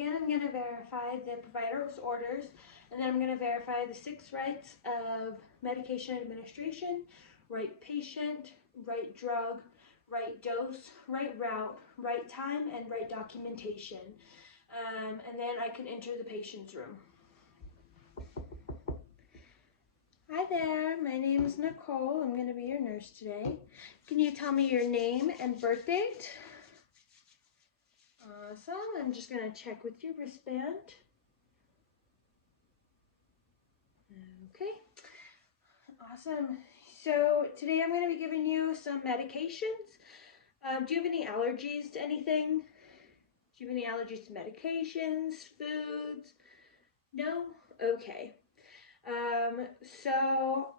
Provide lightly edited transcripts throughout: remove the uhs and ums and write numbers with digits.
begin, I'm going to verify the provider's orders, and then I'm going to verify the 6 rights of medication administration: right patient, right drug, right dose, right route, right time, and right documentation. And then I can enter the patient's room. Hi there, my name is Nicole. I'm going to be your nurse today. Can you tell me your name and birth date? Awesome. I'm just going to check with your wristband. Okay. Awesome. So today I'm going to be giving you some medications. Do you have any allergies to anything? Do you have any allergies to medications, foods? No? Okay. So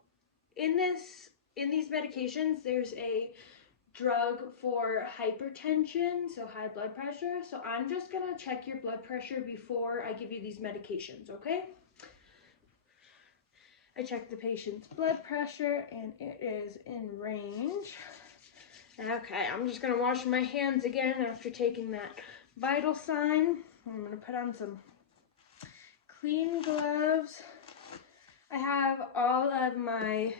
in these medications, there's a drug for hypertension, so high blood pressure. So I'm just gonna check your blood pressure before I give you these medications, okay? I checked the patient's blood pressure and it is in range. Okay, I'm just gonna wash my hands again after taking that vital sign. I'm gonna put on some clean gloves. I have all of my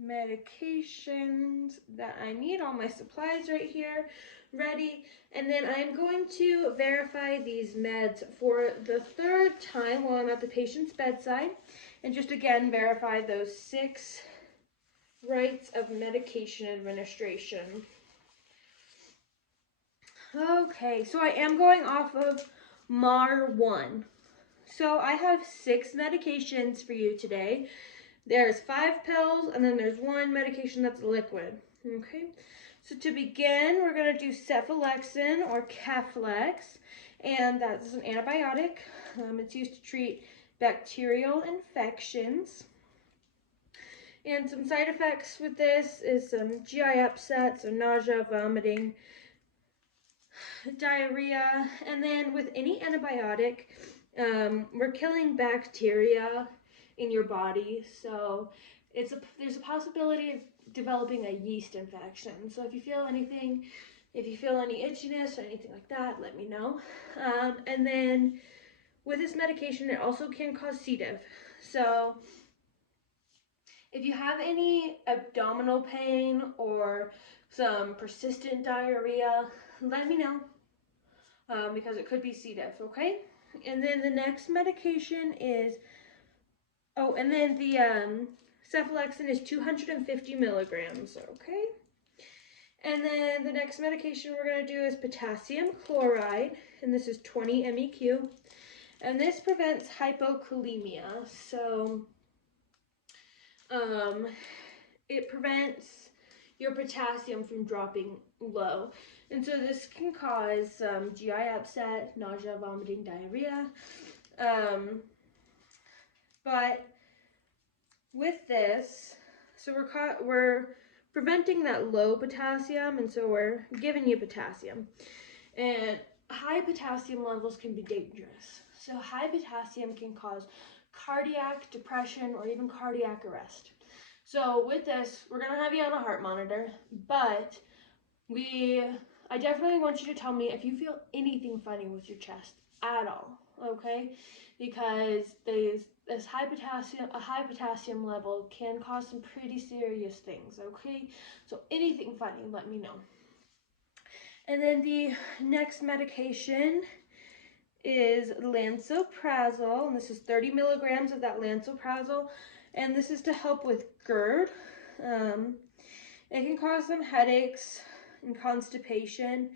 medications that I need, all my supplies right here ready, and then I'm going to verify these meds for the 3rd time while I'm at the patient's bedside, and just again verify those 6 rights of medication administration. Okay, so I am going off of MAR 1. So I have 6 medications for you today. There's 5 pills, and then there's 1 medication that's liquid. Okay, so to begin, we're going to do cephalexin or Keflex, and that's an antibiotic. It's used to treat bacterial infections. And some side effects with this is some GI upset, so nausea, vomiting, diarrhea, and then with any antibiotic, we're killing bacteria in your body, so there's a possibility of developing a yeast infection. So if you feel any itchiness or anything like that, let me know. And then with this medication, it also can cause C. diff. So if you have any abdominal pain or some persistent diarrhea, let me know, because it could be C. diff, okay? And then the next medication is, and then the cephalexin is 250 milligrams, okay? And then the next medication we're going to do is potassium chloride, and this is 20 MEQ. And this prevents hypokalemia, so it prevents your potassium from dropping low. And so this can cause GI upset, nausea, vomiting, diarrhea. But with this, so we're preventing that low potassium, and so we're giving you potassium. And high potassium levels can be dangerous. So high potassium can cause cardiac depression or even cardiac arrest. So with this, we're gonna have you on a heart monitor, but I definitely want you to tell me if you feel anything funny with your chest at all, okay? Because a high potassium level can cause some pretty serious things, okay? So anything funny, let me know. And then the next medication is lansoprazole, and this is 30 milligrams of that lansoprazole, and this is to help with GERD. It can cause some headaches and constipation,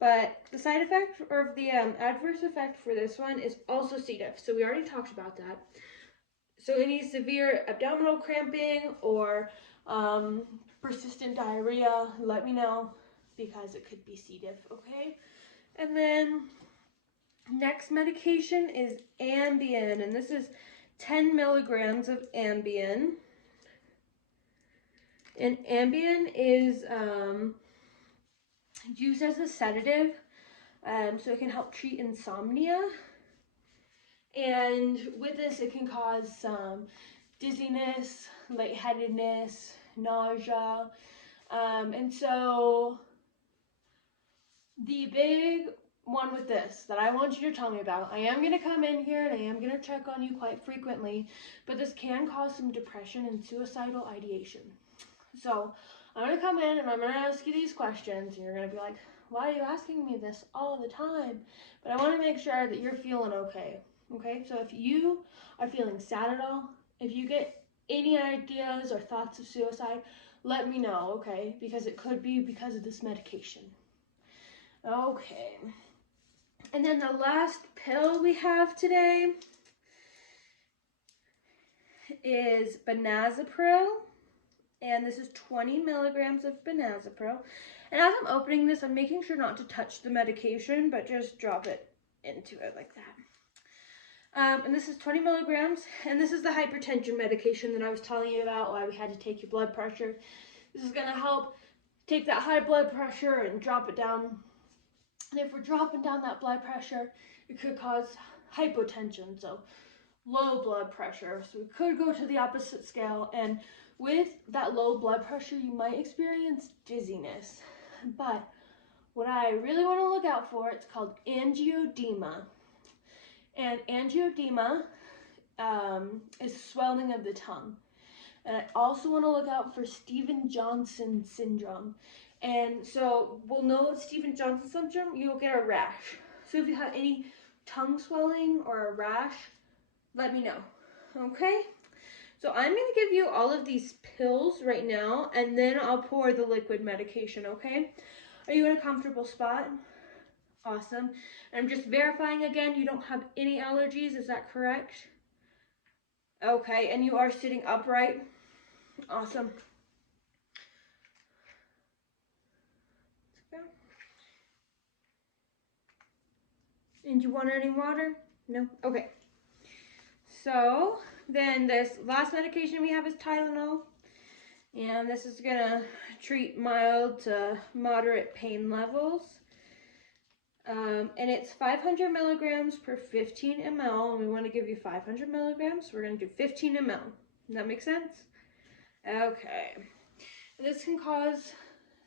but the side effect, or the adverse effect for this one, is also C. diff, so we already talked about that. So any severe abdominal cramping or persistent diarrhea, let me know, because it could be C. diff, okay? And then next medication is Ambien, and this is 10 milligrams of Ambien. And Ambien is used as a sedative, so it can help treat insomnia. And with this, it can cause some dizziness, lightheadedness, nausea. And so the big one with this that I want you to tell me about. I am going to come in here and I am going to check on you quite frequently, but this can cause some depression and suicidal ideation. So I'm going to come in and I'm going to ask you these questions, and you're going to be like, why are you asking me this all the time? But I want to make sure that you're feeling okay. Okay, so if you are feeling sad at all, if you get any ideas or thoughts of suicide, let me know, okay? Because it could be because of this medication. Okay. And then the last pill we have today is benazepril. And this is 20 milligrams of benazepril. And as I'm opening this, I'm making sure not to touch the medication, but just drop it into it like that. And this is 20 milligrams, and this is the hypertension medication that I was telling you about, why we had to take your blood pressure. This is gonna help take that high blood pressure and drop it down. And if we're dropping down that blood pressure, it could cause hypotension, so low blood pressure. So we could go to the opposite scale, and with that low blood pressure, you might experience dizziness. But what I really want to look out for, it's called angioedema. And angioedema is swelling of the tongue. And I also want to look out for Stevens-Johnson syndrome. And so we'll know it's Stevens-Johnson syndrome, you'll get a rash. So if you have any tongue swelling or a rash, let me know, okay? So I'm gonna give you all of these pills right now, and then I'll pour the liquid medication, okay? Are you in a comfortable spot? Awesome. And I'm just verifying again, you don't have any allergies, is that correct? Okay, and you are sitting upright? Awesome. Let's go. And you want any water? No? Okay. So then this last medication we have is Tylenol. And this is gonna treat mild to moderate pain levels. And it's 500 milligrams per 15 ml, and we want to give you 500 milligrams. We're going to do 15 ml. Does that make sense? Okay. This can cause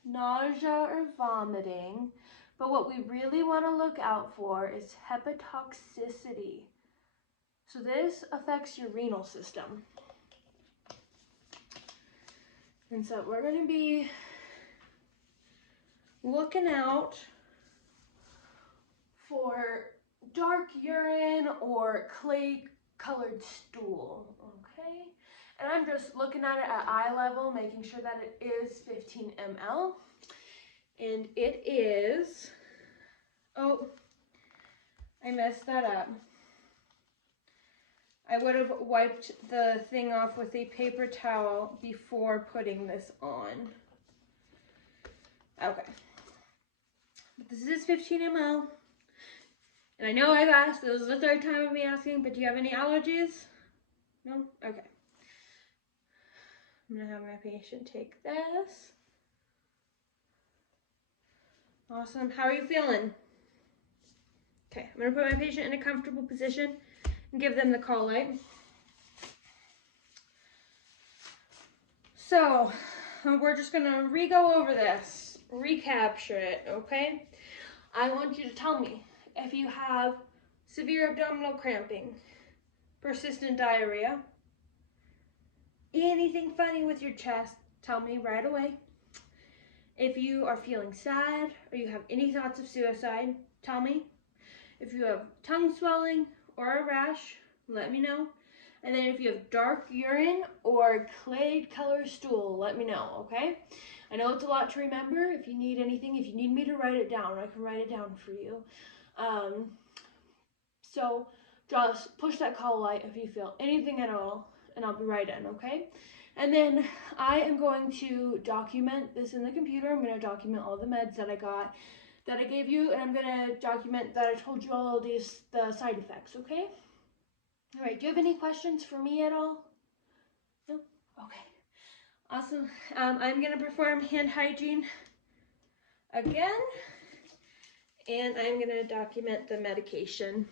nausea or vomiting, but what we really want to look out for is hepatotoxicity. So this affects your renal system. And so we're going to be looking out for dark urine or clay colored stool, okay? And I'm just looking at it at eye level, making sure that it is 15 ml. And it is, oh, I messed that up. I would have wiped the thing off with a paper towel before putting this on. Okay. But this is 15 ml. And I know I've asked, this is the third time of me asking, but do you have any allergies? No? Okay. I'm gonna have my patient take this. Awesome. How are you feeling? Okay, I'm gonna put my patient in a comfortable position and give them the call light. So, we're just gonna re-go over this, recapture it, okay? I want you to tell me if you have severe abdominal cramping, persistent diarrhea, anything funny with your chest, tell me right away. If you are feeling sad or you have any thoughts of suicide, tell me. If you have tongue swelling or a rash, let me know. And then if you have dark urine or clay color stool, let me know, okay? I know it's a lot to remember. If you need anything, if you need me to write it down, I can write it down for you. So just push that call light if you feel anything at all, and I'll be right in, okay? And then I am going to document this in the computer. I'm going to document all the meds that I got, that I gave you, and I'm going to document that I told you all of these, the side effects, okay? All right, do you have any questions for me at all? No? Okay. Awesome. I'm going to perform hand hygiene again, and I'm going to document the medication.